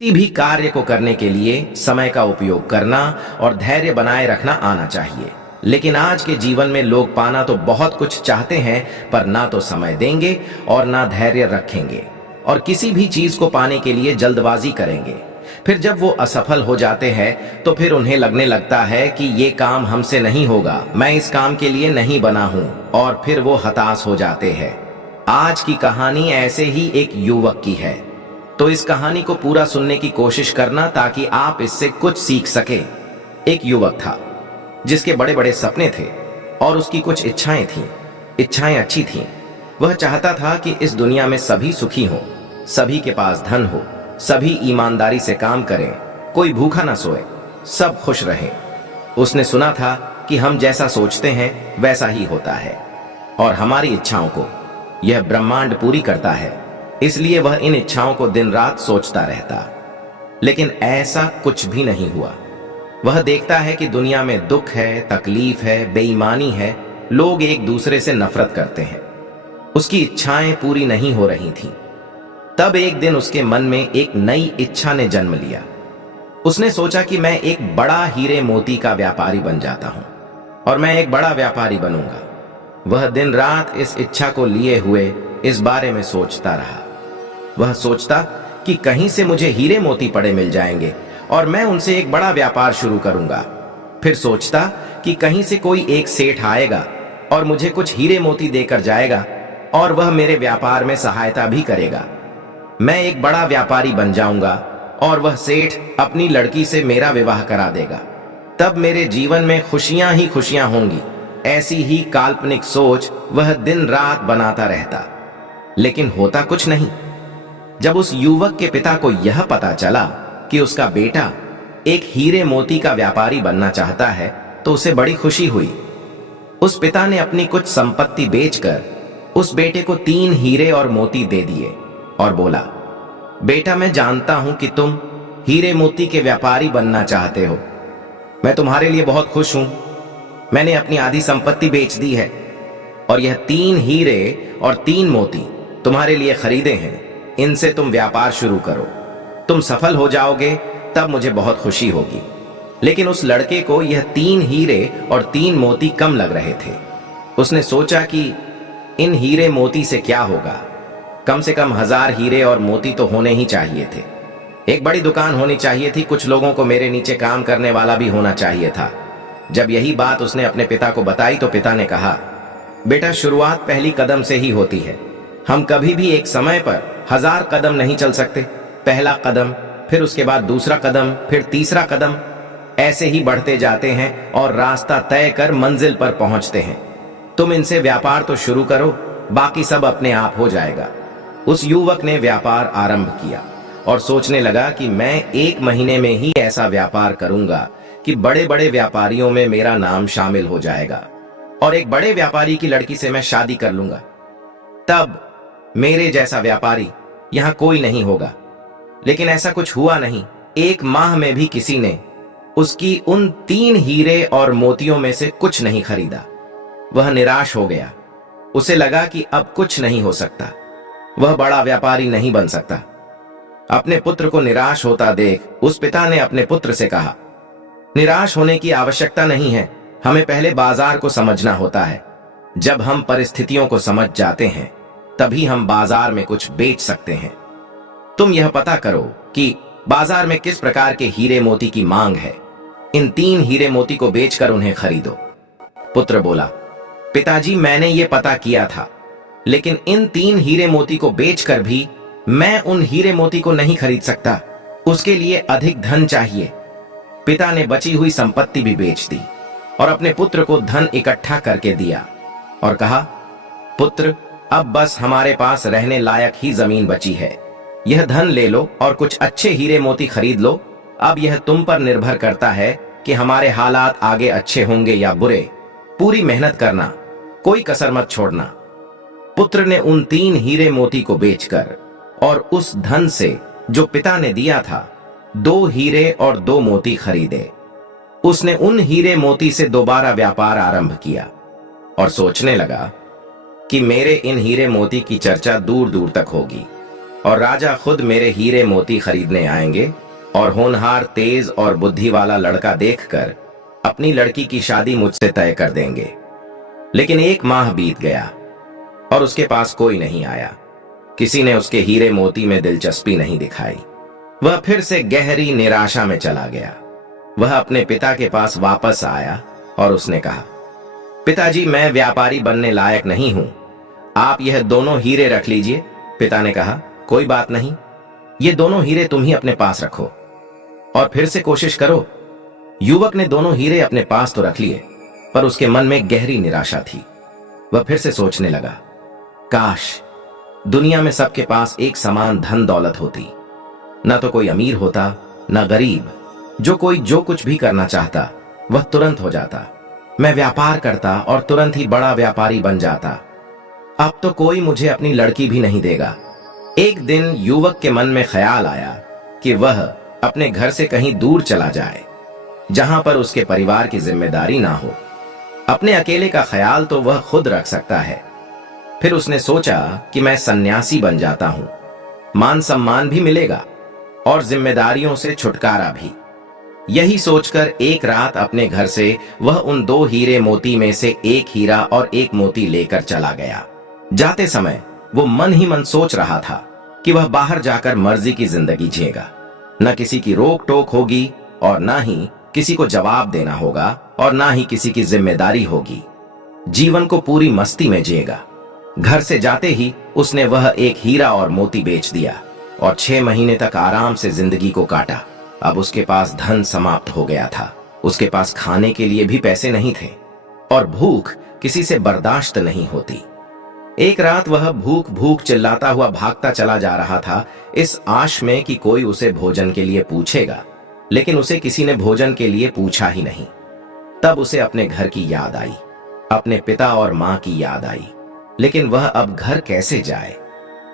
किसी भी कार्य को करने के लिए समय का उपयोग करना और धैर्य बनाए रखना आना चाहिए। लेकिन आज के जीवन में लोग पाना तो बहुत कुछ चाहते हैं, पर ना तो समय देंगे और ना धैर्य रखेंगे, और किसी भी चीज को पाने के लिए जल्दबाजी करेंगे। फिर जब वो असफल हो जाते हैं तो फिर उन्हें लगने लगता है कि ये काम हमसे नहीं होगा, मैं इस काम के लिए नहीं बना हूं, और फिर वो हताश हो जाते हैं। आज की कहानी ऐसे ही एक युवक की है, तो इस कहानी को पूरा सुनने की कोशिश करना ताकि आप इससे कुछ सीख सके। एक युवक था जिसके बड़े बड़े सपने थे और उसकी कुछ इच्छाएं थीं। इच्छाएं अच्छी थीं। वह चाहता था कि इस दुनिया में सभी सुखी हों, सभी के पास धन हो, सभी ईमानदारी से काम करें, कोई भूखा ना सोए, सब खुश रहें। उसने सुना था कि हम जैसा सोचते हैं वैसा ही होता है, और हमारी इच्छाओं को यह ब्रह्मांड पूरी करता है। इसलिए वह इन इच्छाओं को दिन रात सोचता रहता। लेकिन ऐसा कुछ भी नहीं हुआ। वह देखता है कि दुनिया में दुख है, तकलीफ है, बेईमानी है, लोग एक दूसरे से नफरत करते हैं। उसकी इच्छाएं पूरी नहीं हो रही थीं। तब एक दिन उसके मन में एक नई इच्छा ने जन्म लिया। उसने सोचा कि मैं एक बड़ा हीरे मोती का व्यापारी बन जाता हूं और मैं एक बड़ा व्यापारी बनूंगा। वह दिन रात इस इच्छा को लिए हुए इस बारे में सोचता रहा। वह सोचता कि कहीं से मुझे हीरे मोती पड़े मिल जाएंगे और मैं उनसे एक बड़ा व्यापार शुरू करूंगा। फिर सोचता कि कहीं से कोई एक सेठ आएगा और मुझे कुछ हीरे मोती देकर जाएगा और वह मेरे व्यापार में सहायता भी करेगा। मैं एक बड़ा व्यापारी बन जाऊंगा और वह सेठ अपनी लड़की से मेरा विवाह करा देगा। तब मेरे जीवन में खुशियां ही खुशियां होंगी। ऐसी ही काल्पनिक सोच वह दिन रात बनाता रहता, लेकिन होता कुछ नहीं। जब उस युवक के पिता को यह पता चला कि उसका बेटा एक हीरे मोती का व्यापारी बनना चाहता है, तो उसे बड़ी खुशी हुई। उस पिता ने अपनी कुछ संपत्ति बेचकर उस बेटे को 3 हीरे और मोती दे दिए और बोला, बेटा, मैं जानता हूं कि तुम हीरे मोती के व्यापारी बनना चाहते हो। मैं तुम्हारे लिए बहुत खुश हूं। मैंने अपनी आधी संपत्ति बेच दी है और यह 3 हीरे और 3 मोती तुम्हारे लिए खरीदे हैं। इनसे तुम व्यापार शुरू करो। तुम सफल हो जाओगे तब मुझे बहुत खुशी होगी। लेकिन उस लड़के को यह 3 हीरे और 3 मोती कम लग रहे थे। उसने सोचा कि इन हीरे मोती से क्या होगा, कम से कम 1000 हीरे और मोती तो होने ही चाहिए थे। एक बड़ी दुकान होनी चाहिए थी, कुछ लोगों को मेरे नीचे काम करने वाला भी होना चाहिए था। जब यही बात उसने अपने पिता को बताई तो पिता ने कहा, बेटा, शुरुआत पहली कदम से ही होती है। हम कभी भी एक समय पर 1000 कदम नहीं चल सकते। पहला कदम, फिर उसके बाद दूसरा कदम, फिर तीसरा कदम, ऐसे ही बढ़ते जाते हैं और रास्ता तय कर मंजिल पर पहुंचते हैं। तुम इनसे व्यापार तो शुरू करो, बाकी सब अपने आप हो जाएगा। उस युवक ने व्यापार आरंभ किया और सोचने लगा कि मैं 1 महीने में ही ऐसा व्यापार करूंगा कि बड़े बड़े व्यापारियों में मेरा नाम शामिल हो जाएगा और एक बड़े व्यापारी की लड़की से मैं शादी कर लूंगा। तब मेरे जैसा व्यापारी यहां कोई नहीं होगा। लेकिन ऐसा कुछ हुआ नहीं। 1 माह में भी किसी ने उसकी उन 3 हीरे और मोतियों में से कुछ नहीं खरीदा। वह निराश हो गया। उसे लगा कि अब कुछ नहीं हो सकता, वह बड़ा व्यापारी नहीं बन सकता। अपने पुत्र को निराश होता देख उस पिता ने अपने पुत्र से कहा, निराश होने की आवश्यकता नहीं है, हमें पहले बाजार को समझना होता है। जब हम परिस्थितियों को समझ जाते हैं तभी हम बाजार में कुछ बेच सकते हैं। तुम यह पता करो कि बाजार में किस प्रकार के हीरे मोती की मांग है। इन 3 हीरे मोती को बेचकर उन्हें खरीदो। पुत्र बोला, पिताजी, मैंने ये पता किया था, लेकिन इन 3 हीरे मोती को बेचकर भी मैं उन हीरे मोती को नहीं खरीद सकता। उसके लिए अधिक धन चाहिए। पिता ने बची हुई संपत्ति भी बेच दी और अपने पुत्र को धन इकट्ठा करके दिया और कहा, पुत्र, अब बस हमारे पास रहने लायक ही जमीन बची है। यह धन ले लो और कुछ अच्छे हीरे मोती खरीद लो। अब यह तुम पर निर्भर करता है कि हमारे हालात आगे अच्छे होंगे या बुरे। पूरी मेहनत करना, कोई कसर मत छोड़ना। पुत्र ने उन 3 हीरे मोती को बेचकर और उस धन से जो पिता ने दिया था 2 हीरे और 2 मोती खरीदे। उसने उन हीरे मोती से दोबारा व्यापार आरंभ किया और सोचने लगा कि मेरे इन हीरे मोती की चर्चा दूर दूर तक होगी। और राजा खुद मेरे हीरे मोती खरीदने आएंगे और होनहार, तेज और बुद्धि वाला लड़का देखकर अपनी लड़की की शादी मुझसे तय कर देंगे। लेकिन 1 माह बीत गया और उसके पास कोई नहीं आया। किसी ने उसके हीरे मोती में दिलचस्पी नहीं दिखाई। वह फिर से गहरी निराशा में चला गया। वह अपने पिता के पास वापस आया और उसने कहा, पिताजी, मैं व्यापारी बनने लायक नहीं हूं, आप यह दोनों हीरे रख लीजिए। पिता ने कहा, कोई बात नहीं, ये दोनों हीरे तुम ही अपने पास रखो और फिर से कोशिश करो। युवक ने दोनों हीरे अपने पास तो रख लिए, पर उसके मन में गहरी निराशा थी। वह फिर से सोचने लगा, काश दुनिया में सबके पास एक समान धन दौलत होती। न तो कोई अमीर होता, न गरीब। जो कुछ भी करना चाहता वह तुरंत हो जाता। मैं व्यापार करता और तुरंत ही बड़ा व्यापारी बन जाता। अब तो कोई मुझे अपनी लड़की भी नहीं देगा। एक दिन युवक के मन में ख्याल आया कि वह अपने घर से कहीं दूर चला जाए, जहां पर उसके परिवार की जिम्मेदारी ना हो। अपने अकेले का ख्याल तो वह खुद रख सकता है। फिर उसने सोचा कि मैं सन्यासी बन जाता हूं, मान सम्मान भी मिलेगा और जिम्मेदारियों से छुटकारा भी। यही सोचकर एक रात अपने घर से वह उन 2 हीरे मोती में से एक हीरा और एक मोती लेकर चला गया। जाते समय वो मन ही मन सोच रहा था कि वह बाहर जाकर मर्जी की जिंदगी जिएगा। न किसी की रोक टोक होगी और न ही किसी को जवाब देना होगा और न ही किसी की जिम्मेदारी होगी। जीवन को पूरी मस्ती में जिएगा। घर से जाते ही उसने वह एक हीरा और मोती बेच दिया और 6 महीने तक आराम से जिंदगी को काटा। अब उसके पास धन समाप्त हो गया था। उसके पास खाने के लिए भी पैसे नहीं थे और भूख किसी से बर्दाश्त नहीं होती। एक रात वह भूख भूख चिल्लाता हुआ भागता चला जा रहा था, इस आश में कि कोई उसे भोजन के लिए पूछेगा, लेकिन उसे किसी ने भोजन के लिए पूछा ही नहीं। तब उसे अपने घर की याद आई, अपने पिता और मां की याद आई। लेकिन वह अब घर कैसे जाए?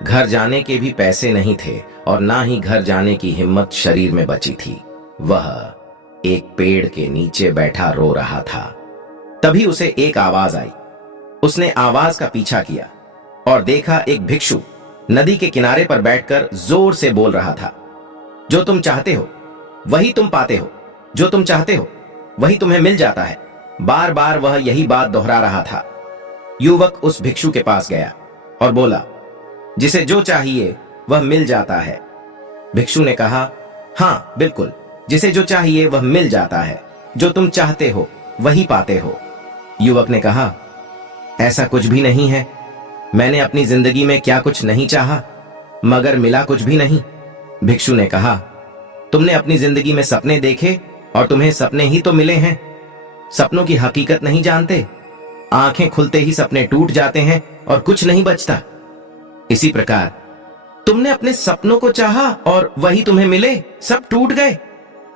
घर जाने के भी पैसे नहीं थे और ना ही घर जाने की हिम्मत शरीर में बची थी। वह एक पेड़ के नीचे बैठा रो रहा था। तभी उसे एक आवाज आई। उसने आवाज का पीछा किया और देखा एक भिक्षु नदी के किनारे पर बैठकर जोर से बोल रहा था, जो तुम चाहते हो वही तुम पाते हो, जो तुम चाहते हो वही तुम्हें मिल जाता है। बार बार वह यही बात दोहरा रहा था। युवक उस भिक्षु के पास गया और बोला, जिसे जो चाहिए वह मिल जाता है। भिक्षु ने कहा, हाँ बिल्कुल, जिसे जो चाहिए वह मिल जाता है, जो तुम चाहते हो वही पाते हो। युवक ने कहा, ऐसा कुछ भी नहीं है। मैंने अपनी जिंदगी में क्या कुछ नहीं चाहा, मगर मिला कुछ भी नहीं। भिक्षु ने कहा, तुमने अपनी जिंदगी में सपने देखे और तुम्हें सपने ही तो मिले हैं। सपनों की हकीकत नहीं जानते। आंखें खुलते ही सपने टूट जाते हैं और कुछ नहीं बचता। इसी प्रकार तुमने अपने सपनों को चाहा और वही तुम्हें मिले, सब टूट गए।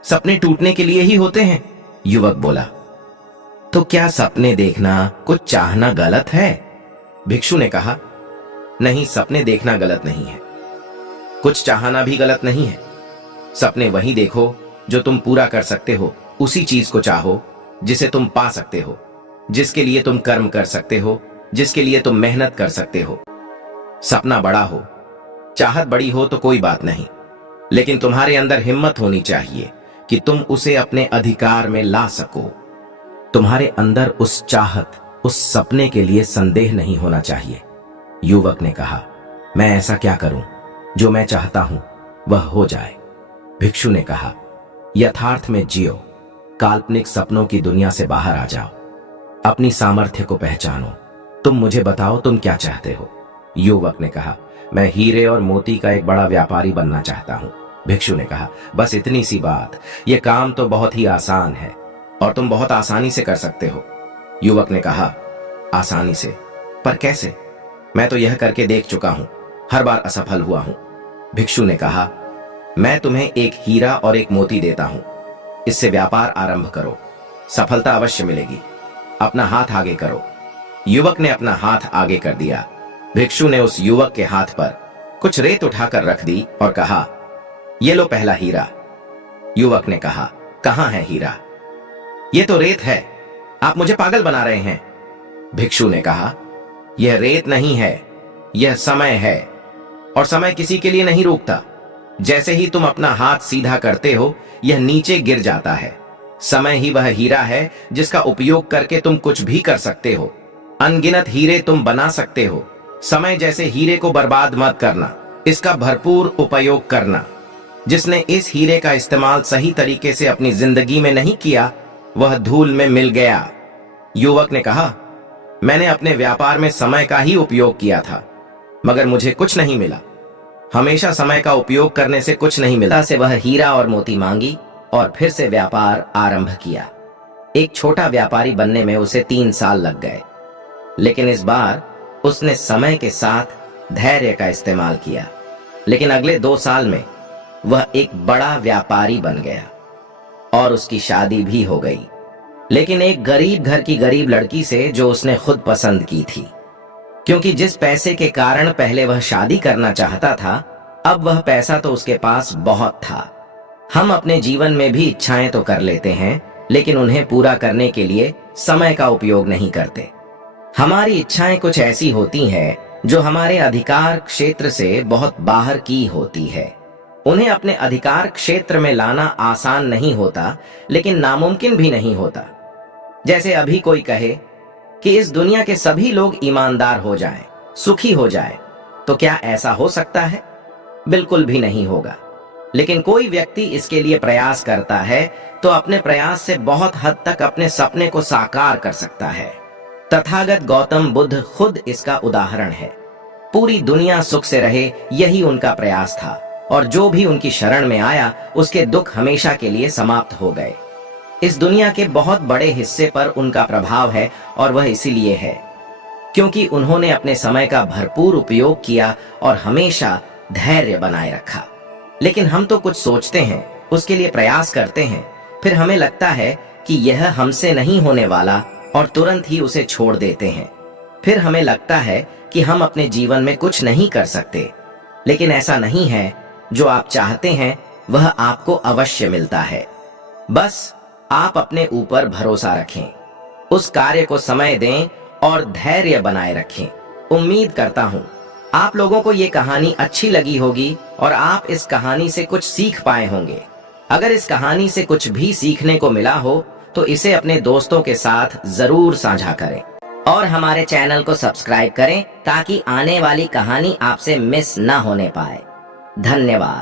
सपने टूटने के लिए ही होते हैं। युवक बोला, तो क्या सपने देखना, कुछ चाहना गलत है? भिक्षु ने कहा, नहीं, सपने देखना गलत नहीं है, कुछ चाहना भी गलत नहीं है। सपने वही देखो जो तुम पूरा कर सकते हो, उसी चीज को चाहो जिसे तुम पा सकते हो, जिसके लिए तुम कर्म कर सकते हो, जिसके लिए तुम मेहनत कर सकते हो। सपना बड़ा हो, चाहत बड़ी हो तो कोई बात नहीं, लेकिन तुम्हारे अंदर हिम्मत होनी चाहिए कि तुम उसे अपने अधिकार में ला सको। तुम्हारे अंदर उस चाहत, उस सपने के लिए संदेह नहीं होना चाहिए। युवक ने कहा, मैं ऐसा क्या करूं जो मैं चाहता हूं वह हो जाए? भिक्षु ने कहा, यथार्थ में जियो, काल्पनिक सपनों की दुनिया से बाहर आ जाओ, अपनी सामर्थ्य को पहचानो। तुम मुझे बताओ, तुम क्या चाहते हो? युवक ने कहा, मैं हीरे और मोती का एक बड़ा व्यापारी बनना चाहता हूं। भिक्षु ने कहा, बस इतनी सी बात, यह काम तो बहुत ही आसान है और तुम बहुत आसानी से कर सकते हो। युवक ने कहा, आसानी से? पर कैसे? मैं तो यह करके देख चुका हूं, हर बार असफल हुआ हूं। भिक्षु ने कहा, मैं तुम्हें एक हीरा और एक मोती देता हूं, इससे व्यापार आरंभ करो, सफलता अवश्य मिलेगी। अपना हाथ आगे करो। युवक ने अपना हाथ आगे कर दिया। भिक्षु ने उस युवक के हाथ पर कुछ रेत उठाकर रख दी और कहा, ये लो पहला हीरा। युवक ने कहा, कहां है हीरा? ये तो रेत है, आप मुझे पागल बना रहे हैं। भिक्षु ने कहा, यह रेत नहीं है, यह समय है और समय किसी के लिए नहीं रुकता। जैसे ही तुम अपना हाथ सीधा करते हो, यह नीचे गिर जाता है। समय ही वह हीरा है जिसका उपयोग करके तुम कुछ भी कर सकते हो। अनगिनत हीरे तुम बना सकते हो। समय जैसे हीरे को बर्बाद मत करना, इसका भरपूर उपयोग करना। जिसने इस हीरे का इस्तेमाल सही तरीके से अपनी जिंदगी में नहीं किया, वह धूल में मिल गया। युवक ने कहा, मैंने अपने व्यापार में समय का ही उपयोग किया था, मगर मुझे कुछ नहीं मिला। हमेशा समय का उपयोग करने से कुछ नहीं मिलता। से वह हीरा और मोती मांगी और फिर से व्यापार आरंभ किया। एक छोटा व्यापारी बनने में उसे 3 साल लग गए, लेकिन इस बार उसने समय के साथ धैर्य का इस्तेमाल किया। लेकिन अगले 2 साल में वह एक बड़ा व्यापारी बन गया और उसकी शादी भी हो गई, लेकिन एक गरीब घर की गरीब लड़की से जो उसने खुद पसंद की थी। क्योंकि जिस पैसे के कारण पहले वह शादी करना चाहता था, अब वह पैसा तो उसके पास बहुत था। हम अपने जीवन में भी इच्छाएं तो कर लेते हैं, लेकिन उन्हें पूरा करने के लिए समय का उपयोग नहीं करते। हमारी इच्छाएं कुछ ऐसी होती हैं जो हमारे अधिकार क्षेत्र से बहुत बाहर की होती है। उन्हें अपने अधिकार क्षेत्र में लाना आसान नहीं होता, लेकिन नामुमकिन भी नहीं होता। जैसे अभी कोई कहे कि इस दुनिया के सभी लोग ईमानदार हो जाएं, सुखी हो जाएं, तो क्या ऐसा हो सकता है? बिल्कुल भी नहीं होगा। लेकिन कोई व्यक्ति इसके लिए प्रयास करता है तो अपने प्रयास से बहुत हद तक अपने सपने को साकार कर सकता है। तथागत गौतम बुद्ध खुद इसका उदाहरण है। पूरी दुनिया सुख से रहे, यही उनका प्रयास था, और जो भी उनकी शरण में आया उसके दुख हमेशा के लिए समाप्त हो गए। इस दुनिया के बहुत बड़े हिस्से पर उनका प्रभाव है, और वह इसीलिए है क्योंकि उन्होंने अपने समय का भरपूर उपयोग किया और हमेशा धैर्य बनाए रखा। लेकिन हम तो कुछ सोचते हैं, उसके लिए प्रयास करते हैं, फिर हमें लगता है कि यह हमसे नहीं होने वाला और तुरंत ही उसे छोड़ देते हैं। फिर हमें लगता है कि हम अपने जीवन में कुछ नहीं कर सकते। लेकिन ऐसा नहीं है। जो आप चाहते हैं वह आपको अवश्य मिलता है। बस आप अपने ऊपर भरोसा रखें, उस कार्य को समय दें और धैर्य बनाए रखें। उम्मीद करता हूं आप लोगों को ये कहानी अच्छी लगी होगी और आप इस कहानी से कुछ सीख पाए होंगे। अगर इस कहानी से कुछ भी सीखने को मिला हो तो इसे अपने दोस्तों के साथ जरूर साझा करें और हमारे चैनल को सब्सक्राइब करें ताकि आने वाली कहानी आपसे मिस ना होने पाए। धन्यवाद।